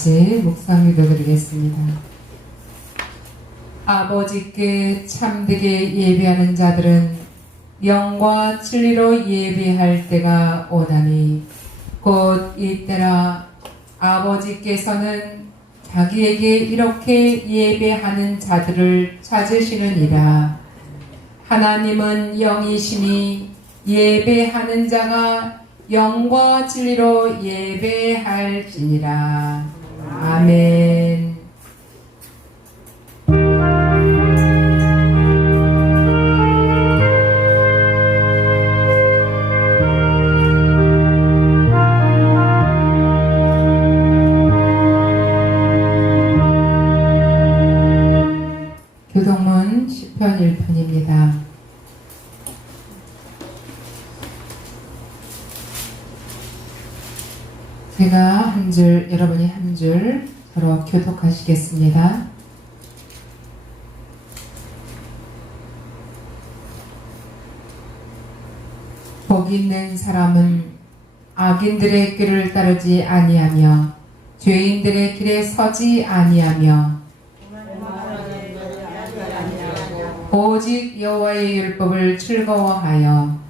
같이 묵상 기도드리겠습니다. 아버지께 참되게 예배하는 자들은 영과 진리로 예배할 때가 오나니 곧 이때라. 아버지께서는 자기에게 이렇게 예배하는 자들을 찾으시느니라. 하나님은 영이시니 예배하는 자가 영과 진리로 예배할지니라. 아멘. 교동문 10편 1편입니다. 제가 한 줄, 여러분이 한 줄 서로 교독하시겠습니다. 복 있는 사람은 악인들의 길을 따르지 아니하며 죄인들의 길에 서지 아니하며 오직 여호와의 율법을 즐거워하여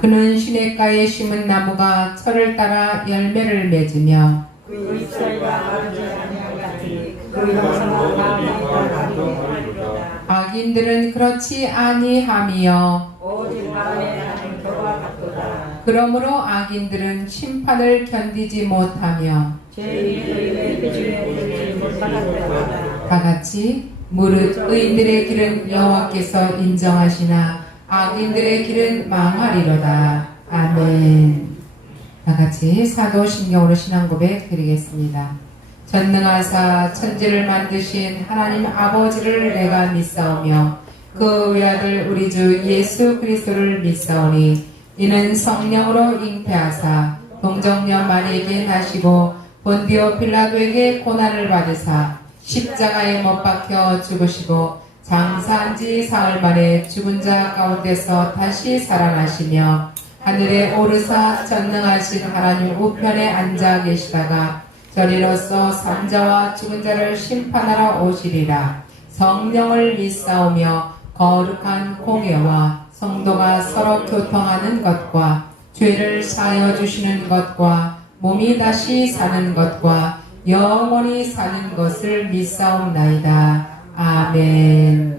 그는 시냇가에 심은 나무가 철을 따라 열매를 맺으며 악인들은 그렇지 아니하며 그러므로 악인들은 심판을 견디지 못하며 다같이 무릇 의인들의 길은 여호와께서 인정하시나 악인들의 길은 망하리로다. 아멘. 다같이 사도신경으로 신앙고백 드리겠습니다. 전능하사 천지를 만드신 하나님 아버지를 내가 믿사오며 그 외아들 우리 주 예수 그리스도를 믿사오니 이는 성령으로 잉태하사 동정녀 마리에게 나시고 본디오 빌라도에게 고난을 받으사 십자가에 못 박혀 죽으시고 장사한 지 사흘 만에 죽은 자 가운데서 다시 살아나시며 하늘에 오르사 전능하신 하나님 우편에 앉아 계시다가 저리로서 산자와 죽은 자를 심판하러 오시리라. 성령을 믿사오며 거룩한 공예와 성도가 서로 교통하는 것과 죄를 사하여 주시는 것과 몸이 다시 사는 것과 영원히 사는 것을 믿사옵나이다. 아멘.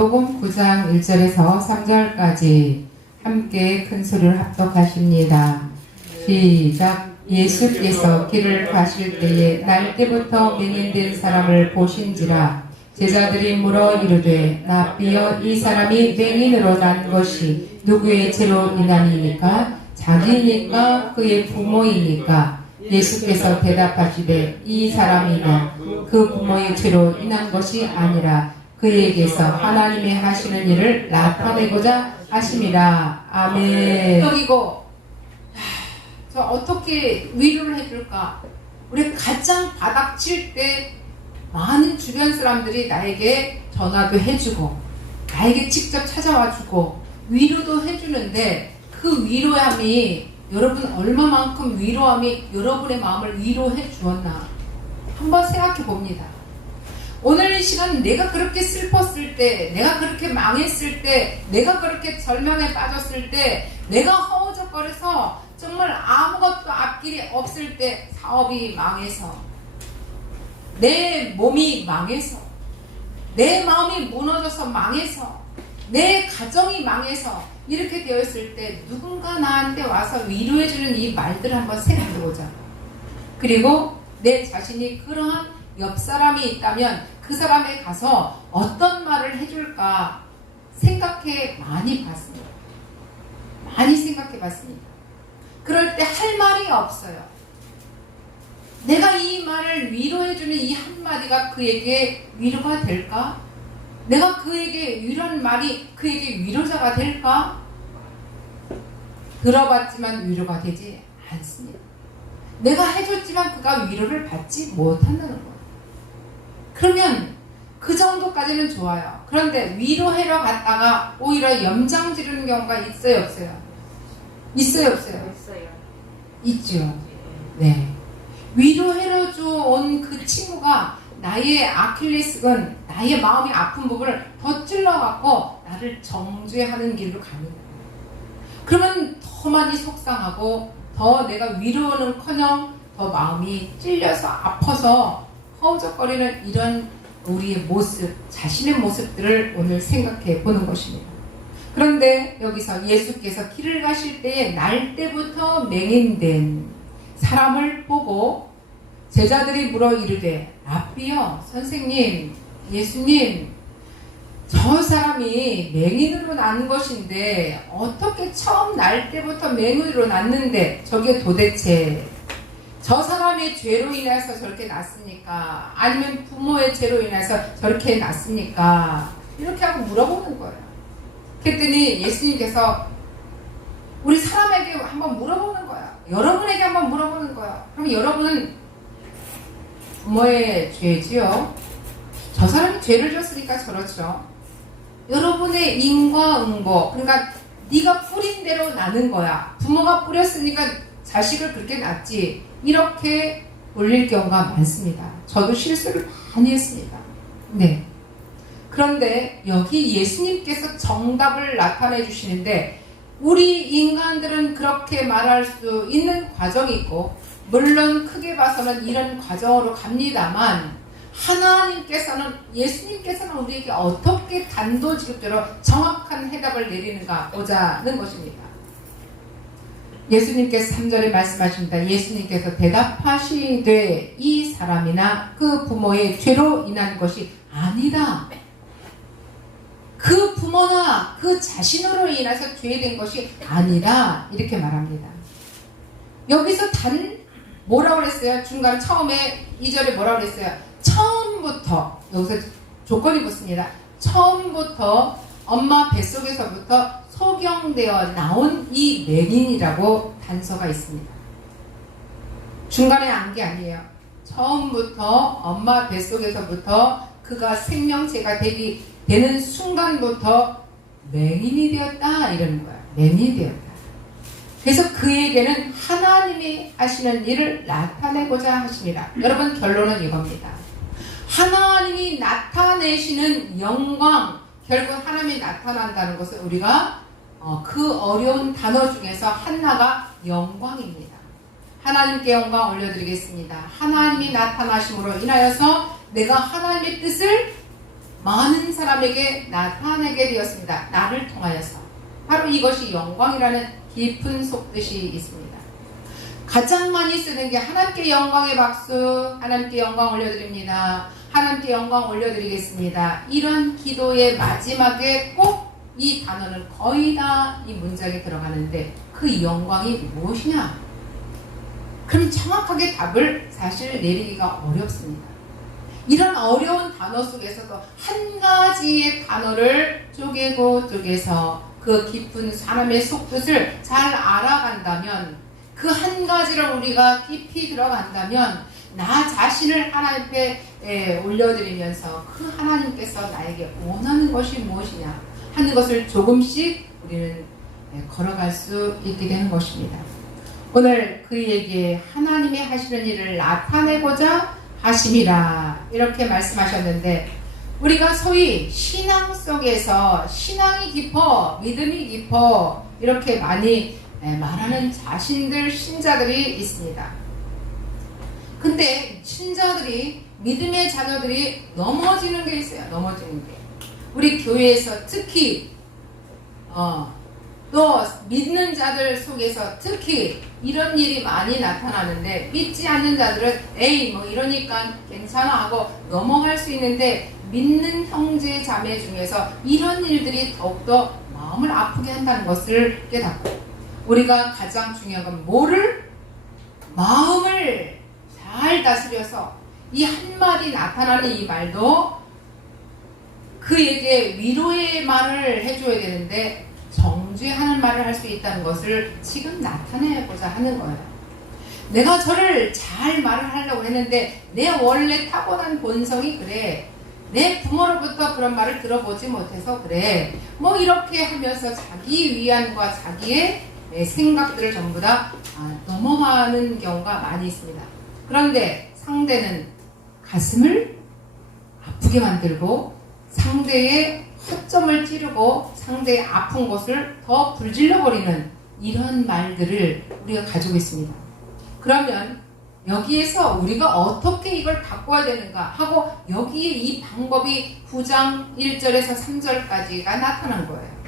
요한복음 9장 1절에서 3절까지 함께 큰 소리를 합독하십니다. 시작. 예수께서 길을 가실 때에 날때부터 맹인된 사람을 보신지라. 제자들이 물어 이르되 랍비여 이 사람이 맹인으로 난 것이 누구의 죄로 인함이니까? 자기니까 그의 부모이니까? 예수께서 대답하시되 이 사람이나 그 부모의 죄로 인한 것이 아니라 그에게서 하나님이 하시는 일을 나타내고자 하심이라. 아멘. 여기고 저 어떻게 위로를 해줄까? 우리 가장 바닥칠 때 많은 주변 사람들이 나에게 전화도 해주고 나에게 직접 찾아와주고 위로도 해주는데 그 위로함이 여러분 얼마만큼 위로함이 여러분의 마음을 위로해 주었나 한번 생각해 봅니다. 오늘 이 시간 내가 그렇게 슬펐을 때, 내가 그렇게 망했을 때, 내가 그렇게 절망에 빠졌을 때, 내가 허우적거려서 정말 아무것도 앞길이 없을 때, 사업이 망해서, 내 몸이 망해서, 내 마음이 무너져서 망해서, 내 가정이 망해서 이렇게 되었을 때 누군가 나한테 와서 위로해주는 이 말들을 한번 생각해보자. 그리고 내 자신이 그러한 옆 사람이 있다면 그 사람에 가서 어떤 말을 해줄까 생각해 많이 봤습니다. 많이 생각해 봤습니다. 그럴 때 할 말이 없어요. 내가 이 말을 위로해주는 이 한마디가 그에게 위로가 될까? 내가 그에게 위로한 말이 그에게 위로자가 될까? 들어봤지만 위로가 되지 않습니다. 내가 해줬지만 그가 위로를 받지 못한다는 거예요. 그러면 그 정도까지는 좋아요. 그런데 위로하러 갔다가 오히려 염장 지르는 경우가 있어요, 없어요? 있어요, 없어요? 있어요. 있죠. 네. 위로하러 온 그 친구가 나의 아킬레스건, 나의 마음이 아픈 부분을 더 찔러갖고 나를 정죄하는 길로 갑니다. 그러면 더 많이 속상하고 더 내가 위로는커녕 더 마음이 찔려서 아파서 허우적거리는 이런 우리의 모습, 자신의 모습들을 오늘 생각해 보는 것입니다. 그런데 여기서 예수께서 길을 가실 때에 날 때부터 맹인된 사람을 보고 제자들이 물어 이르되 랍비여, 선생님, 예수님, 저 사람이 맹인으로 난 것인데 어떻게 처음 날 때부터 맹인으로 났는데 저게 도대체 저 사람의 죄로 인해서 저렇게 났습니까? 아니면 부모의 죄로 인해서 저렇게 났습니까? 이렇게 하고 물어보는 거예요. 그랬더니 예수님께서 우리 사람에게 한번 물어보는 거야. 여러분에게 한번 물어보는 거야. 그럼 여러분은 부모의 죄지요? 저 사람이 죄를 졌으니까 저렇죠. 여러분의 인과응보, 그러니까 네가 뿌린 대로 나는 거야. 부모가 뿌렸으니까 자식을 그렇게 낳지. 이렇게 올릴 경우가 많습니다. 저도 실수를 많이 했습니다. 네. 그런데 여기 예수님께서 정답을 나타내 주시는데 우리 인간들은 그렇게 말할 수 있는 과정이 있고 물론 크게 봐서는 이런 과정으로 갑니다만 하나님께서는 예수님께서는 우리에게 어떻게 단도직입적으로 정확한 해답을 내리는가 보자는 것입니다. 예수님께서 3절에 말씀하십니다. 예수님께서 대답하시되 이 사람이나 그 부모의 죄로 인한 것이 아니다. 그 부모나 그 자신으로 인해서 죄된 것이 아니다. 이렇게 말합니다. 여기서 뭐라고 그랬어요? 중간 처음에 2절에 뭐라고 그랬어요? 처음부터 여기서 조건이 붙습니다. 처음부터 엄마 뱃속에서부터 소경되어 나온 이 맹인이라고 단서가 있습니다. 중간에 안 게 아니에요. 처음부터 엄마 뱃속에서부터 그가 생명체가 되는 순간부터 맹인이 되었다 이러는 거야. 맹인이 되었다. 그래서 그에게는 하나님이 하시는 일을 나타내고자 하십니다. 여러분 결론은 이겁니다. 하나님이 나타내시는 영광, 결국 하나님이 나타난다는 것은 우리가 그 어려운 단어 중에서 하나가 영광입니다. 하나님께 영광 올려드리겠습니다. 하나님이 나타나심으로 인하여서 내가 하나님의 뜻을 많은 사람에게 나타내게 되었습니다. 나를 통하여서. 바로 이것이 영광이라는 깊은 속뜻이 있습니다. 가장 많이 쓰는 게 하나님께 영광의 박수, 하나님께 영광 올려드립니다. 하나님께 영광 올려드리겠습니다. 이런 기도의 마지막에 꼭 이 단어는 거의 다 이 문장에 들어가는데 그 영광이 무엇이냐? 그럼 정확하게 답을 사실 내리기가 어렵습니다. 이런 어려운 단어 속에서도 한 가지의 단어를 쪼개서 그 깊은 사람의 속뜻을 잘 알아간다면, 그 한 가지를 우리가 깊이 들어간다면 나 자신을 하나님 앞에 올려드리면서 그 하나님께서 나에게 원하는 것이 무엇이냐 하는 것을 조금씩 우리는 걸어갈 수 있게 되는 것입니다. 오늘 그에게 하나님이 하시는 일을 나타내고자 하심이라 이렇게 말씀하셨는데, 우리가 소위 신앙 속에서 신앙이 깊어, 믿음이 깊어 이렇게 많이 말하는 신자들이 있습니다. 근데 신자들이, 믿음의 자녀들이 넘어지는 게 있어요. 넘어지는 게. 우리 교회에서 특히 또 믿는 자들 속에서 특히 이런 일이 많이 나타나는데, 믿지 않는 자들은 에이 뭐 이러니까 괜찮아 하고 넘어갈 수 있는데, 믿는 형제 자매 중에서 이런 일들이 더욱더 마음을 아프게 한다는 것을 깨닫고, 우리가 가장 중요한 건 뭐를? 마음을 잘 다스려서 이 한마디 나타나는 이 말도 그에게 위로의 말을 해줘야 되는데 정죄하는 말을 할 수 있다는 것을 지금 나타내고자 하는 거예요. 내가 저를 잘 말을 하려고 했는데 내 원래 타고난 본성이 그래, 내 부모로부터 그런 말을 들어보지 못해서 그래, 뭐 이렇게 하면서 자기 위안과 자기의 생각들을 전부 다 넘어가는 경우가 많이 있습니다. 그런데 상대는 가슴을 아프게 만들고 상대의 허점을 찌르고 상대의 아픈 곳을 더 불질러버리는 이런 말들을 우리가 가지고 있습니다. 그러면 여기에서 우리가 어떻게 이걸 바꿔야 되는가 하고, 여기에 이 방법이 9장 1절에서 3절까지가 나타난 거예요.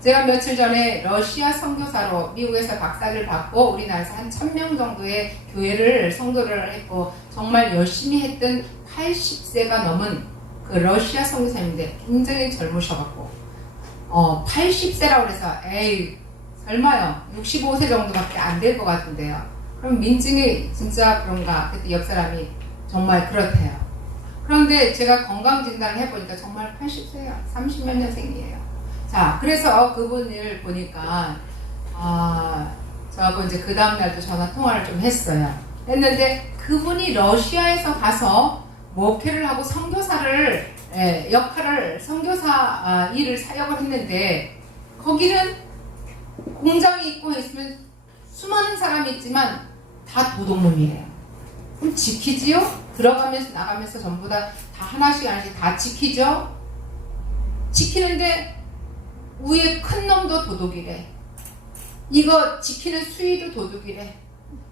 제가 며칠 전에 러시아 선교사로 미국에서 박사를 받고 우리나라에서 한 1000명 정도의 교회를 성도를 했고 정말 열심히 했던 80세가 넘은 그 러시아 선교사님인데 굉장히 젊으셔갖고 80세라고 그래서 에이 설마요 65세 정도밖에 안 될 것 같은데요. 그럼 민증이 진짜 그런가? 그때 옆 사람이 정말 그렇대요. 그런데 제가 건강진단을 해보니까 정말 80세예요. 30몇 년생이에요. 자, 그래서 그분을 보니까 저하고 이제 그 다음날도 전화 통화를 좀 했어요. 했는데 그분이 러시아에서 가서 목회를 하고 선교사를 선교사 일을 사역을 했는데, 거기는 공장이 있고 있으면 수많은 사람이 있지만 다 도둑놈이에요. 그럼 지키지요? 들어가면서 나가면서 전부 다 하나씩 다 지키죠? 지키는데 위에 큰 놈도 도둑이래. 이거 지키는 수위도 도둑이래.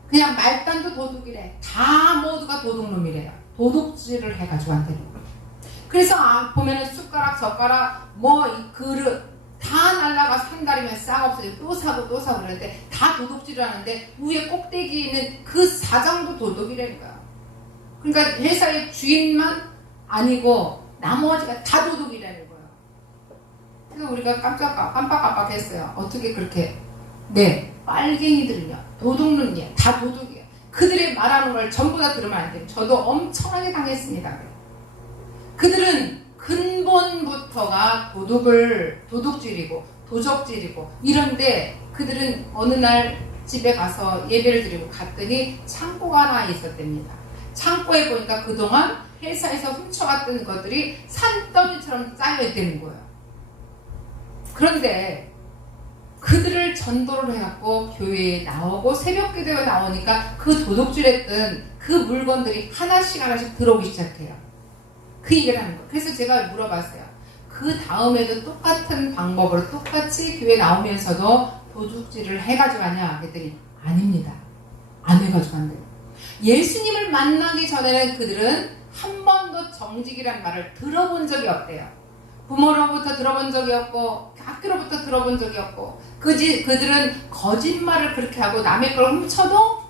그냥 말단도 도둑이래. 다 모두가 도둑놈이래요. 도둑질을 해가지고 안 되는 거예요. 그래서 보면은 숟가락, 젓가락, 그릇 다 날라가서 한 달이면 싹 없어지고 또 사고 그러는데 다 도둑질을 하는데 위에 꼭대기에 있는 그 사장도 도둑이라는 거야. 그러니까 회사의 주인만 아니고 나머지가 다 도둑이라는 거예요. 그래서 우리가 깜빡깜빡했어요. 어떻게 그렇게? 네, 빨갱이들은요, 도둑놈이야, 다 도둑이야. 그들이 말하는 걸 전부 다 들으면 안 돼요. 저도 엄청나게 당했습니다. 그들은 근본부터가 도둑질이고 도적질이고 이런데, 그들은 어느 날 집에 가서 예배를 드리고 갔더니 창고가 하나 있었답니다. 창고에 보니까 그동안 회사에서 훔쳐갔던 것들이 산더미처럼 쌓여있다는 거예요. 그런데 그들을 전도를 해갖고 교회에 나오고 새벽 기도에 나오니까 그 도둑질했던 그 물건들이 하나씩 들어오기 시작해요. 그 얘기를 하는 거예요. 그래서 제가 물어봤어요. 그 다음에도 똑같은 방법으로 똑같이 교회 나오면서도 도둑질을 해가지고 하냐? 그랬더니 아닙니다. 안 해가지고 안 돼요. 예수님을 만나기 전에는 그들은 한 번도 정직이란 말을 들어본 적이 없대요. 부모로부터 들어본 적이 없고 학교로부터 들어본 적이 없고 그들은 거짓말을 그렇게 하고 남의 걸 훔쳐도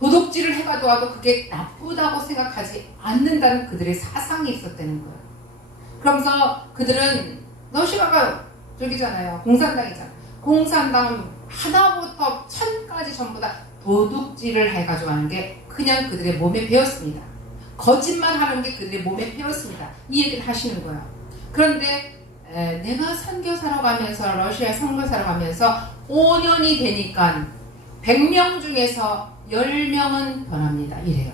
도둑질을 해가지고 와도 그게 나쁘다고 생각하지 않는다는 그들의 사상이 있었다는 거예요. 그러면서 그들은 러시아가 저기잖아요. 공산당이잖아요. 공산당 하나부터 천까지 전부 다 도둑질을 해가지고 하는 게 그냥 그들의 몸에 배었습니다. 거짓말하는 게 그들의 몸에 배었습니다. 이 얘기를 하시는 거예요. 그런데 내가 선교사로 가면서 러시아에 선교사로 가면서 5년이 되니까 100명 중에서 10명은 변합니다. 이래요.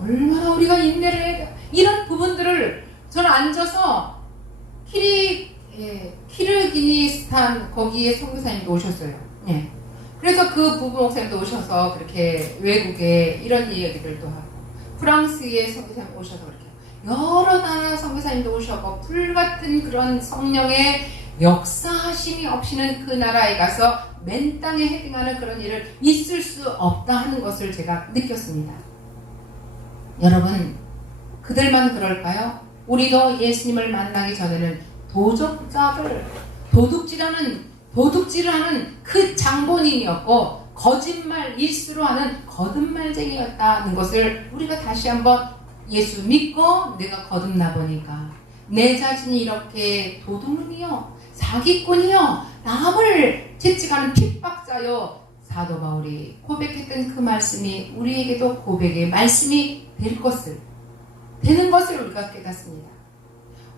얼마나 우리가 인내를 해야 돼. 이런 부분들을 저는 앉아서 키르기니스탄 거기에 선교사님도 오셨어요. 네. 그래서 그 부부 목사님도 오셔서 그렇게 외국에 이런 얘기들도 하고 프랑스의 선교사님 오셔서 그렇게 여러 나라 선교사님도 오셨고 불같은 그런 성령의 역사하심이 없이는 그 나라에 가서 맨 땅에 헤딩하는 그런 일을 있을 수 없다 하는 것을 제가 느꼈습니다. 여러분, 그들만 그럴까요? 우리도 예수님을 만나기 전에는 도둑질을 하는 그 장본인이었고 거짓말 일수로 하는 거듭말쟁이였다는 것을 우리가 다시 한번 예수 믿고 내가 거듭나 보니까 내 자신이 이렇게 도둑이요, 사기꾼이요, 남을 채찍하는 핍박자요, 사도 바울이 고백했던 그 말씀이 우리에게도 고백의 말씀이 되는 것을 우리가 깨닫습니다.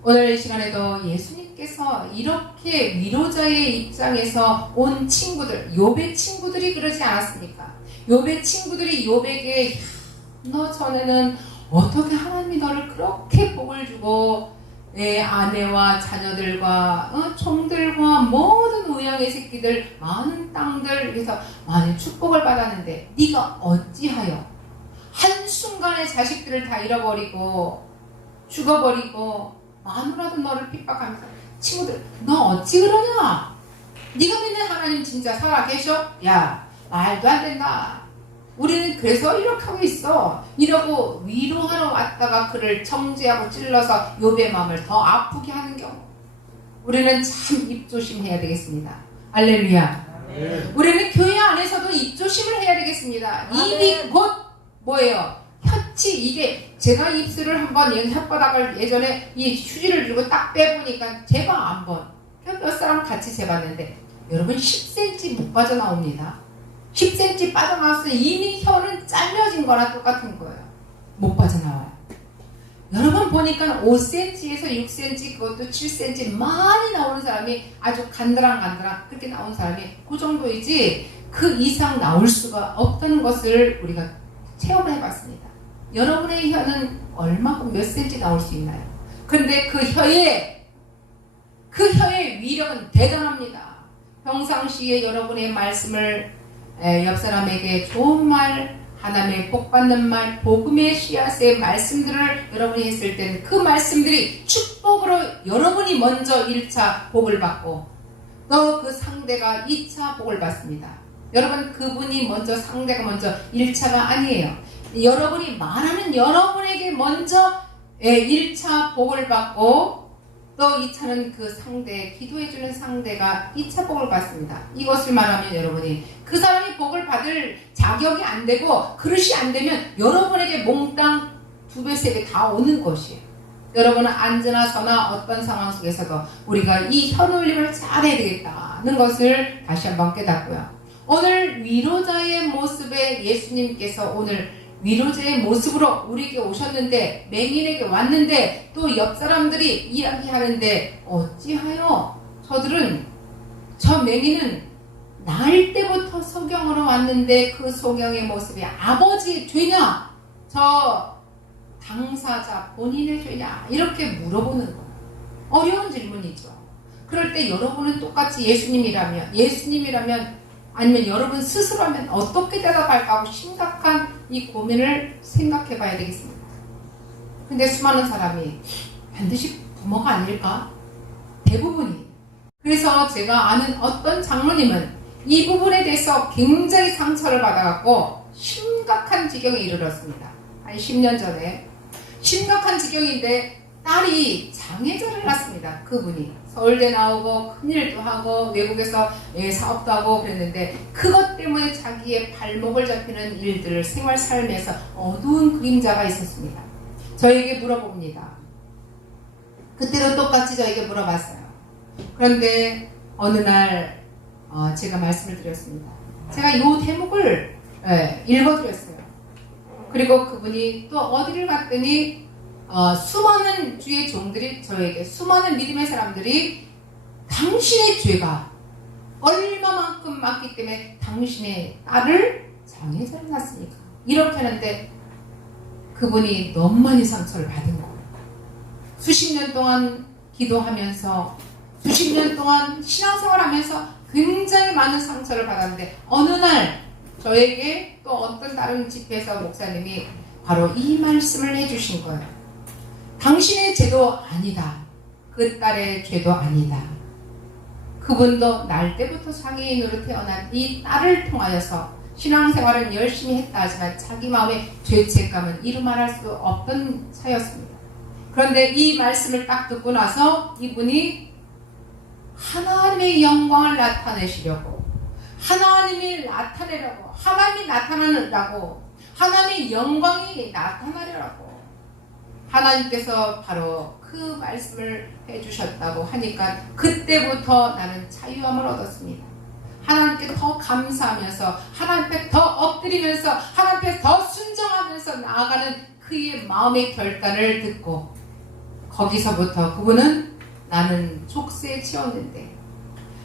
오늘 이 시간에도 예수님께서 이렇게 위로자의 입장에서 온 친구들, 욥의 친구들이 그러지 않았습니까? 욥의 친구들이 욥에게 너 전에는 어떻게 하나님이 너를 그렇게 복을 주고 내 아내와 자녀들과 총들과 모든 우양의 새끼들 많은 땅들 위해서 많은 축복을 받았는데 네가 어찌하여 한순간에 자식들을 다 잃어버리고 죽어버리고 마누라도 너를 핍박하면서 친구들 너 어찌 그러냐? 네가 믿는 하나님 진짜 살아계셔? 야 말도 안 된다. 우리는 그래서 이렇게 하고 있어. 이러고 위로하러 왔다가 그를 정죄하고 찔러서 욥의 마음을 더 아프게 하는 경우 우리는 참 입조심해야 되겠습니다. 할렐루야. 우리는 교회 안에서도 입조심을 해야 되겠습니다. 입이 곧 뭐예요? 혀치. 이게 제가 입술을 한번 혓바닥을 예전에 이 휴지를 들고 딱 빼보니까 제가 한번 몇 사람 같이 재봤는데 여러분 10cm 못 빠져나옵니다. 10cm 빠져나왔을 때 이미 혀는 잘려진 거나 똑같은 거예요. 못 빠져나와요. 여러분 보니까 5cm에서 6cm 그것도 7cm 많이 나오는 사람이 아주 간드랑 그렇게 나온 사람이 그 정도이지 그 이상 나올 수가 없다는 것을 우리가 체험을 해봤습니다. 여러분의 혀는 얼마큼 몇 cm 나올 수 있나요? 그런데 그 혀의 위력은 대단합니다. 평상시에 여러분의 말씀을 옆 사람에게 좋은 말, 하나님의 복 받는 말, 복음의 씨앗의 말씀들을 여러분이 했을 때는 그 말씀들이 축복으로 여러분이 먼저 1차 복을 받고 또 그 상대가 2차 복을 받습니다. 여러분 그분이 먼저 상대가 먼저 1차가 아니에요. 여러분이 말하는 여러분에게 먼저 1차 복을 받고 또 2차는 그 상대, 기도해주는 상대가 2차 복을 받습니다. 이것을 말하면 여러분이 그 사람이 복을 받을 자격이 안 되고 그릇이 안 되면 여러분에게 몽땅 2배, 3배 다 오는 것이에요. 여러분은 앉으나 서나 어떤 상황 속에서도 우리가 이 혀놀림을 잘해야 되겠다는 것을 다시 한번 깨닫고요. 오늘 위로자의 모습에 예수님께서 오늘 위로자의 모습으로 우리에게 오셨는데 맹인에게 왔는데 또 옆 사람들이 이야기하는데 어찌하여 저 맹인은 나을 때부터 소경으로 왔는데 그 소경의 모습이 아버지의 죄냐? 저 당사자 본인의 죄냐? 이렇게 물어보는 거예요. 어려운 질문이죠. 그럴 때 여러분은 똑같이 예수님이라면 아니면 여러분 스스로라면 어떻게 대답할까 하고 심각한 이 고민을 생각해 봐야 되겠습니다. 근데 수많은 사람이 반드시 부모가 아닐까? 대부분이. 그래서 제가 아는 어떤 장로님은 이 부분에 대해서 굉장히 상처를 받아갖고 심각한 지경에 이르렀습니다. 한 10년 전에 심각한 지경인데 딸이 장애자를 낳습니다. 그분이 서울대 나오고 큰일도 하고 외국에서 사업도 하고 그랬는데 그것 때문에 자기의 발목을 잡히는 일들 생활 삶에서 어두운 그림자가 있었습니다. 저에게 물어봅니다. 그때도 똑같이 저에게 물어봤어요. 그런데 어느 날 제가 말씀을 드렸습니다. 제가 이 대목을 읽어드렸어요. 그리고 그분이 또 어디를 갔더니 수많은 주의 종들이 저에게, 수많은 믿음의 사람들이 당신의 죄가 얼마만큼 많기 때문에 당신의 딸을 장애자를 낳았으니까 이렇게 하는데, 그분이 너무 많이 상처를 받은 거예요. 수십 년 동안 기도하면서, 수십 년 동안 신앙생활하면서 굉장히 많은 상처를 받았는데, 어느 날 저에게 또 어떤 다른 집회에서 목사님이 바로 이 말씀을 해주신 거예요. 당신의 죄도 아니다. 그 딸의 죄도 아니다. 그분도 날 때부터 장애인으로 태어난 이 딸을 통하여서 신앙생활은 열심히 했다 하지만 자기 마음의 죄책감은 이루 말할 수 없던 차였습니다. 그런데 이 말씀을 딱 듣고 나서 이분이 하나님의 영광을 나타내시려고, 하나님이 나타내려고, 하나님이 나타나는다고, 하나님의 영광이 나타나려고 하나님께서 바로 그 말씀을 해주셨다고 하니까 그때부터 나는 자유함을 얻었습니다. 하나님께 더 감사하면서, 하나님께 더 엎드리면서, 하나님께 더 순종하면서 나아가는 그의 마음의 결단을 듣고, 거기서부터 그분은 나는 족쇄에 채웠는데,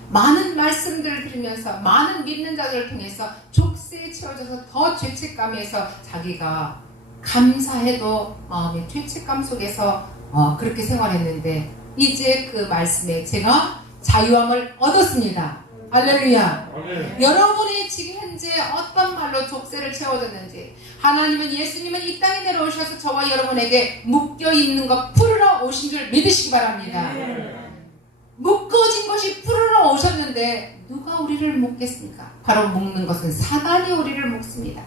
많은 말씀들을 들으면서 많은 믿는 자들을 통해서 족쇄에 채워져서 더 죄책감에서 자기가 감사해도 마음의 죄책감 속에서 그렇게 생활했는데, 이제 그 말씀에 제가 자유함을 얻었습니다. 할렐루야. 여러분이 지금 현재 어떤 말로 족쇄를 채워졌는지, 하나님은, 예수님은 이 땅에 내려오셔서 저와 여러분에게 묶여있는 것 풀으러 오신 줄 믿으시기 바랍니다. 묶어진 것이 풀으러 오셨는데 누가 우리를 묶겠습니까? 바로 묶는 것은 사단이 우리를 묶습니다.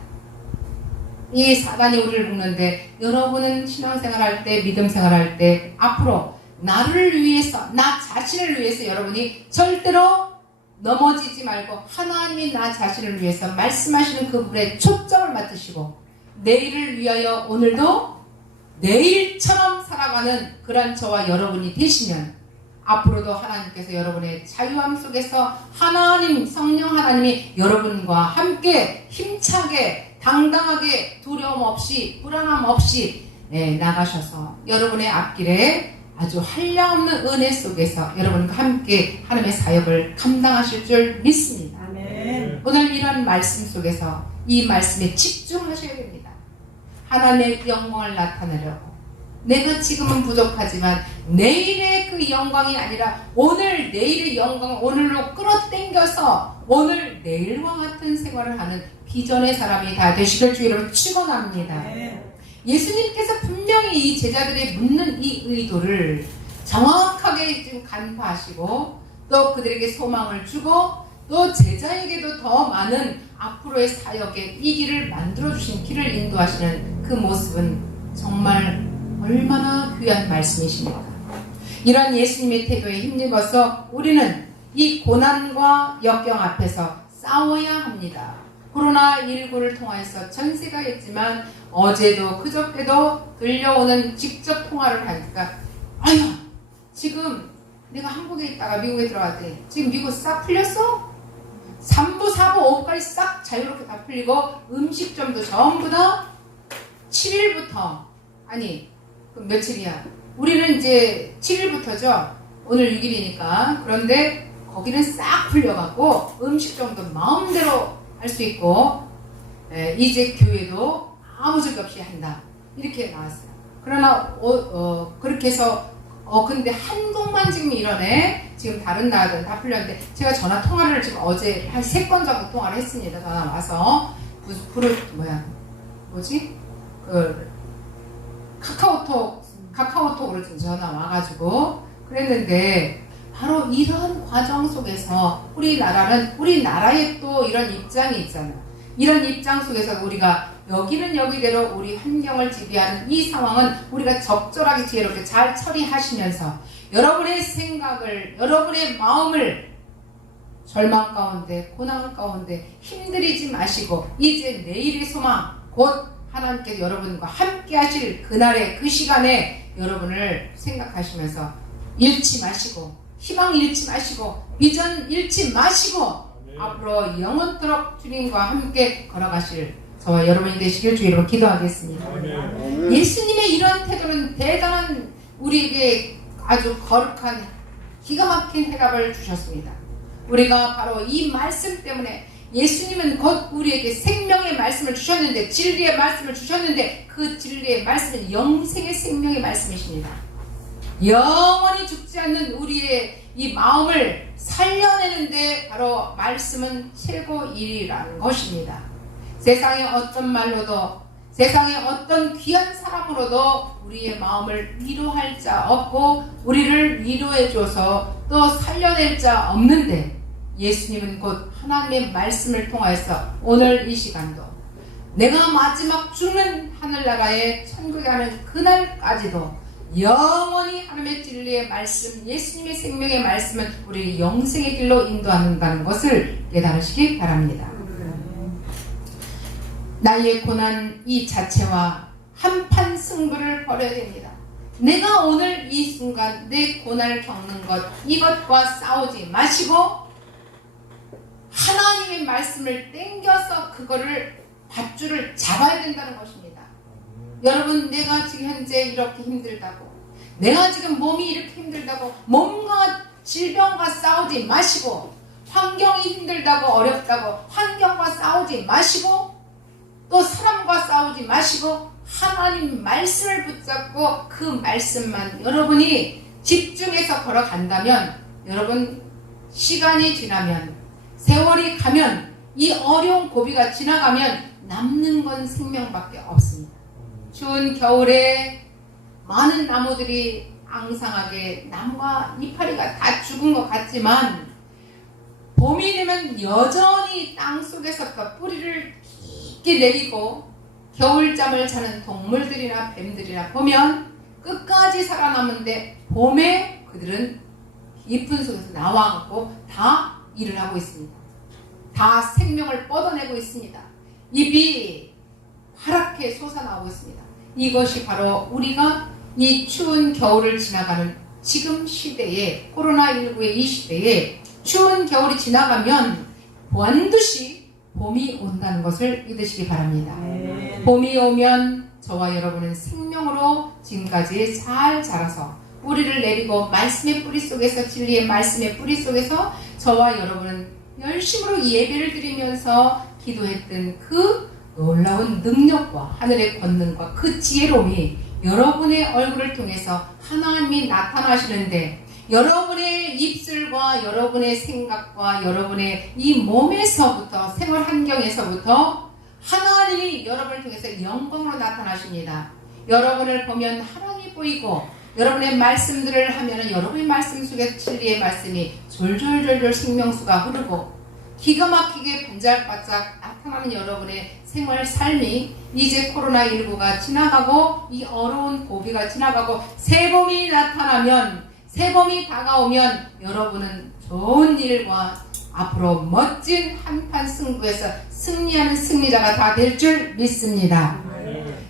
이 사단이 우리를 묶는데, 여러분은 신앙생활할 때, 믿음생활할 때 앞으로 나를 위해서, 나 자신을 위해서 여러분이 절대로 넘어지지 말고 하나님이 나 자신을 위해서 말씀하시는 그분의 초점을 맞추시고, 내일을 위하여 오늘도 내일처럼 살아가는 그런 저와 여러분이 되시면, 앞으로도 하나님께서 여러분의 자유함 속에서 하나님, 성령 하나님이 여러분과 함께 힘차게, 당당하게, 두려움 없이, 불안함 없이 나가셔서 여러분의 앞길에 아주 한량없는 은혜 속에서 여러분과 함께 하나님의 사역을 감당하실 줄 믿습니다. 아멘. 오늘 이런 말씀 속에서 이 말씀에 집중하셔야 됩니다. 하나님의 영광을 나타내려고, 내가 지금은 부족하지만 내일의 그 영광이 아니라 오늘, 내일의 영광을 오늘로 끌어당겨서 오늘, 내일과 같은 생활을 하는 비전의 사람이 다 되시길 주의로 축원합니다. 예수님께서 분명히 이 제자들이 묻는 이 의도를 정확하게 지금 간파하시고, 또 그들에게 소망을 주고, 또 제자에게도 더 많은 앞으로의 사역의 이 길을 만들어주신, 길을 인도하시는 그 모습은 정말 얼마나 귀한 말씀이십니까? 이런 예수님의 태도에 힘입어서 우리는 이 고난과 역경 앞에서 싸워야 합니다. 코로나19를 통해서 전세가 했지만 어제도 그저께도 들려오는 직접 통화를 하니까, 아유, 지금 내가 한국에 있다가 미국에 들어왔더니 지금 미국 싹 풀렸어? 3부, 4부, 5부까지 싹 자유롭게 다 풀리고, 음식점도 전부 다 7일부터, 아니 그럼 며칠이야? 우리는 이제 7일부터죠. 오늘 6일이니까. 그런데 거기는 싹 풀려갖고 음식점도 마음대로 할 수 있고, 이제 교회도 아무 적이 없이 한다, 이렇게 나왔어요. 그러나 그렇게 해서 근데 한국만 지금 이러네. 지금 다른 나라들은 다 풀렸는데, 제가 전화 통화를 지금 어제 한 3건 정도 통화를 했습니다. 전화 와서 카카오톡으로 지금 전화 와가지고 그랬는데, 바로 이런 과정 속에서 우리나라는, 우리나라에 또 이런 입장이 있잖아요. 이런 입장 속에서 우리가 여기는 여기대로 우리 환경을 지배하는 이 상황은 우리가 적절하게 지혜롭게 잘 처리하시면서 여러분의 생각을, 여러분의 마음을 절망 가운데, 고난 가운데 힘들이지 마시고, 이제 내일의 소망, 곧 하나님께서 여러분과 함께 하실 그날의 그 시간에 여러분을 생각하시면서 잃지 마시고, 희망 잃지 마시고, 비전 잃지 마시고, 앞으로 영원토록 주님과 함께 걸어가실 저와 여러분이 되시길 주 이름으로 기도하겠습니다. 예수님의 이런 태도는 대단한 우리에게 아주 거룩한 기가 막힌 해답을 주셨습니다. 우리가 바로 이 말씀 때문에 예수님은 곧 우리에게 생명의 말씀을 주셨는데, 진리의 말씀을 주셨는데, 그 진리의 말씀은 영생의 생명의 말씀이십니다. 영원히 죽지 않는 우리의 이 마음을 살려내는데 바로 말씀은 최고일이라는 것입니다. 세상의 어떤 말로도, 세상의 어떤 귀한 사람으로도 우리의 마음을 위로할 자 없고 우리를 위로해줘서 또 살려낼 자 없는데, 예수님은 곧 하나님의 말씀을 통하여서 오늘 이 시간도 내가 마지막 죽는 하늘나라에 천국에 가는 그날까지도 영원히 하나님의 진리의 말씀, 예수님의 생명의 말씀은 우리를 영생의 길로 인도한다는 것을 깨달으시기 바랍니다. 나의 고난 이 자체와 한판 승부를 벌여야 됩니다. 내가 오늘 이 순간 내 고난을 겪는 것, 이것과 싸우지 마시고 하나님의 말씀을 땡겨서 그거를 밧줄을 잡아야 된다는 것입니다. 여러분, 내가 지금 현재 이렇게 힘들다고, 내가 지금 몸이 이렇게 힘들다고 몸과 질병과 싸우지 마시고, 환경이 힘들다고 어렵다고 환경과 싸우지 마시고, 또 사람과 싸우지 마시고 하나님 말씀을 붙잡고 그 말씀만 여러분이 집중해서 걸어간다면, 여러분 시간이 지나면, 세월이 가면, 이 어려운 고비가 지나가면 남는 건 생명밖에 없습니다. 추운 겨울에 많은 나무들이 앙상하게 나무와 이파리가 다 죽은 것 같지만, 봄이 되면 여전히 땅속에서부터 뿌리를 깊게 내리고 겨울잠을 자는 동물들이나 뱀들이나 보면 끝까지 살아남는데, 봄에 그들은 깊은 속에서 나와갖고 다 일을 하고 있습니다. 다 생명을 뻗어내고 있습니다. 잎이 파랗게 솟아나오고 있습니다. 이것이 바로 우리가 이 추운 겨울을 지나가는 지금 시대에, 코로나19의 이 시대에 추운 겨울이 지나가면 반드시 봄이 온다는 것을 믿으시기 바랍니다. 봄이 오면 저와 여러분은 생명으로 지금까지 잘 자라서 뿌리를 내리고 말씀의 뿌리 속에서, 진리의 말씀의 뿌리 속에서 저와 여러분은 열심으로 예배를 드리면서 기도했던 그 놀라운 능력과 하늘의 권능과 그 지혜로움이 여러분의 얼굴을 통해서 하나님이 나타나시는데, 여러분의 입술과 여러분의 생각과 여러분의 이 몸에서부터, 생활 환경에서부터 하나님이 여러분을 통해서 영광으로 나타나십니다. 여러분을 보면 하나님이 보이고, 여러분의 말씀들을 하면 여러분의 말씀 속에 진리의 말씀이 졸졸졸졸 생명수가 흐르고 기가 막히게 반짝반짝 나타나는 여러분의 생활 삶이, 이제 코로나19가 지나가고 이 어려운 고비가 지나가고 새봄이 나타나면, 새봄이 다가오면 여러분은 좋은 일과 앞으로 멋진 한판 승부에서 승리하는 승리자가 다 될 줄 믿습니다.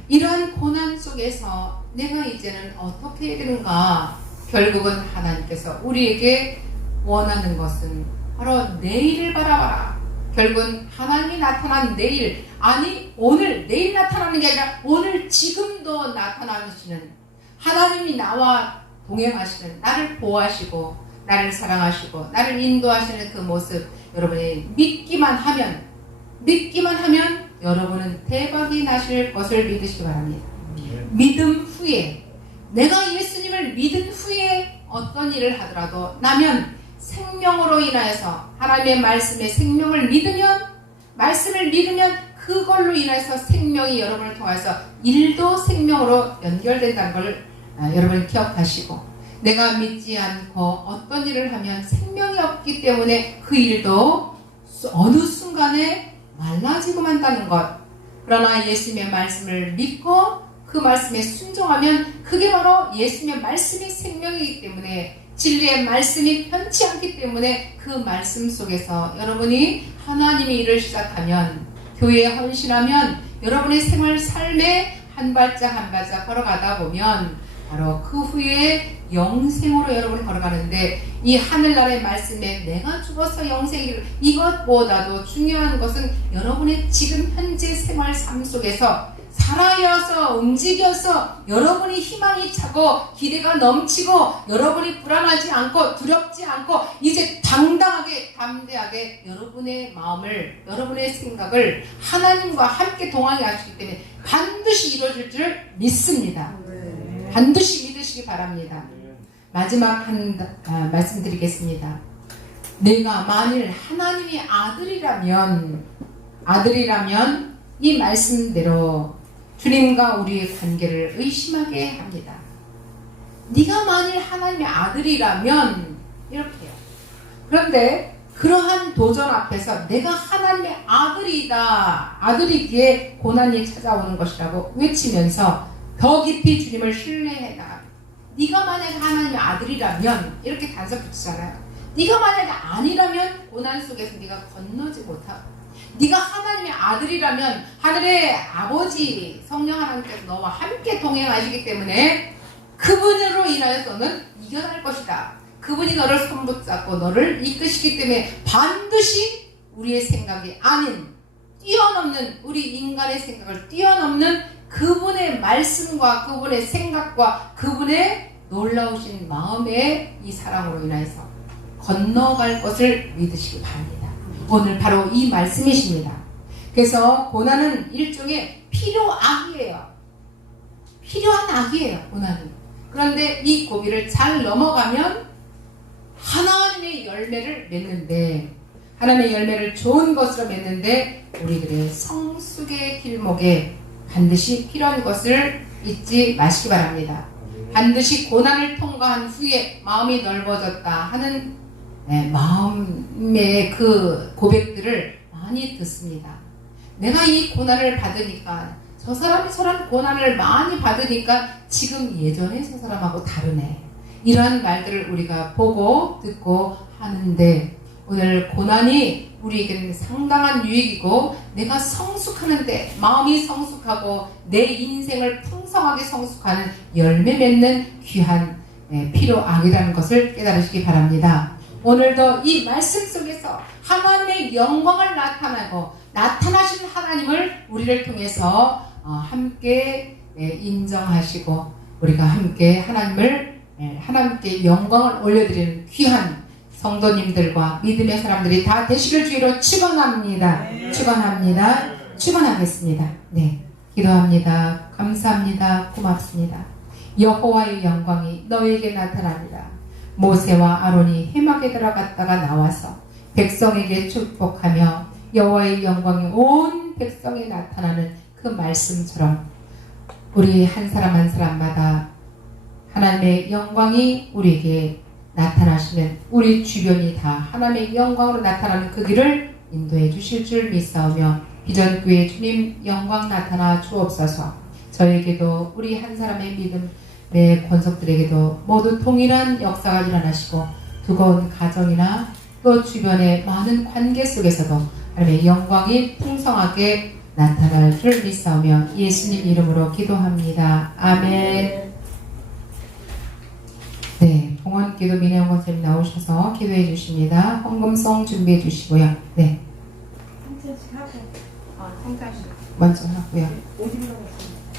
이러한 고난 속에서 내가 이제는 어떻게 해야 되는가? 결국은 하나님께서 우리에게 원하는 것은 바로 내일을 바라봐라. 결국은 하나님이 나타난 내일, 아니 오늘, 내일 나타나는 게 아니라 오늘 지금도 나타나시는 하나님이 나와 동행하시는, 나를 보호하시고 나를 사랑하시고 나를 인도하시는 그 모습, 여러분이 믿기만 하면 여러분은 대박이 나실 것을 믿으시기 바랍니다. 믿음 후에, 내가 예수님을 믿은 후에 어떤 일을 하더라도 나면 생명으로 인하여서 하나님의 말씀에 생명을 믿으면, 말씀을 믿으면 그걸로 인해서 생명이 여러분을 통해서 일도 생명으로 연결된다는 걸 여러분 기억하시고, 내가 믿지 않고 어떤 일을 하면 생명이 없기 때문에 그 일도 어느 순간에 말라지고 만다는 것. 그러나 예수님의 말씀을 믿고 그 말씀에 순종하면 그게 바로 예수님의 말씀이 생명이기 때문에, 진리의 말씀이 편치 않기 때문에 그 말씀 속에서 여러분이 하나님의 일을 시작하면, 교회에 헌신하면, 여러분의 생활 삶에 한 발짝 한 발짝 걸어가다 보면 바로 그 후에 영생으로 여러분이 걸어가는데, 이 하늘나라의 말씀에 내가 죽어서 영생을, 이것보다도 중요한 것은 여러분의 지금 현재 생활 삶 속에서 살아여서 움직여서 여러분이 희망이 차고 기대가 넘치고 여러분이 불안하지 않고 두렵지 않고 이제 당당하게 담대하게 여러분의 마음을, 여러분의 생각을 하나님과 함께 동행하게 하시기 때문에 반드시 이루어질 줄 믿습니다. 반드시 믿으시기 바랍니다. 마지막 말씀드리겠습니다. 내가 만일 하나님의 아들이라면 이 말씀대로 주님과 우리의 관계를 의심하게 합니다. 네가 만일 하나님의 아들이라면 이렇게요. 그런데 그러한 도전 앞에서 내가 하나님의 아들이다, 아들이기에 고난이 찾아오는 것이라고 외치면서 더 깊이 주님을 신뢰해라. 네가 만약에 하나님의 아들이라면 이렇게 단서 붙이잖아요. 네가 만약에 아니라면 고난 속에서 네가 건너지 못하고, 네가 하나님의 아들이라면 하늘의 아버지 성령 하나님께서 너와 함께 동행하시기 때문에 그분으로 인하여 너는 이겨낼 것이다. 그분이 너를 손붙잡고 너를 이끄시기 때문에 반드시 우리의 생각이 아닌, 뛰어넘는, 우리 인간의 생각을 뛰어넘는 그분의 말씀과 그분의 생각과 그분의 놀라우신 마음의 이 사랑으로 인해서 건너갈 것을 믿으시기 바랍니다. 오늘 바로 이 말씀이십니다. 그래서 고난은 일종의 필요악이에요. 필요한 악이에요, 고난은. 그런데 이 고비를 잘 넘어가면 하나님의 열매를 맺는데, 하나님의 열매를 좋은 것으로 맺는데 우리들의 성숙의 길목에 반드시 필요한 것을 잊지 마시기 바랍니다. 반드시 고난을 통과한 후에 마음이 넓어졌다 하는 마음의 그 고백들을 많이 듣습니다. 내가 이 고난을 받으니까, 저 사람이 저런 고난을 많이 받으니까 지금 예전에 저 사람하고 다르네, 이러한 말들을 우리가 보고 듣고 하는데, 오늘 고난이 우리에게는 상당한 유익이고 내가 성숙하는데, 마음이 성숙하고 내 인생을 풍성하게 성숙하는 열매 맺는 귀한 필요악이라는 것을 깨달으시기 바랍니다. 오늘도 이 말씀 속에서 하나님의 영광을 나타나고 나타나신 하나님을 우리를 통해서 함께 인정하시고 우리가 함께 하나님께 영광을 올려드리는 귀한 성도님들과 믿음의 사람들이 다 되시길 주의로 축원합니다. 축원합니다. 축원하겠습니다. 네, 기도합니다. 감사합니다. 고맙습니다. 여호와의 영광이 너에게 나타납니다. 모세와 아론이 해막에 들어갔다가 나와서 백성에게 축복하며 여호와의 영광이 온 백성에 나타나는 그 말씀처럼 우리 한 사람 한 사람마다 하나님의 영광이 우리에게 나타나시면 우리 주변이 다 하나님의 영광으로 나타나는 그 길을 인도해 주실 줄 믿사오며, 비전교회 주님 영광 나타나 주옵소서. 저에게도 우리 한 사람의 믿음의 권속들에게도 모두 동일한 역사가 일어나시고 두꺼운 가정이나 또 주변의 많은 관계 속에서도 하나님의 영광이 풍성하게 나타날 줄 믿사오며 예수님 이름으로 기도합니다. 아멘. 네, 봉헌기도 민혜영 권사님 나오셔서 기도해 주십니다. 헌금송 준비해 주시고요. 네. 한잔씩 하고. 먼저 하고요. 어디로 가겠습니다.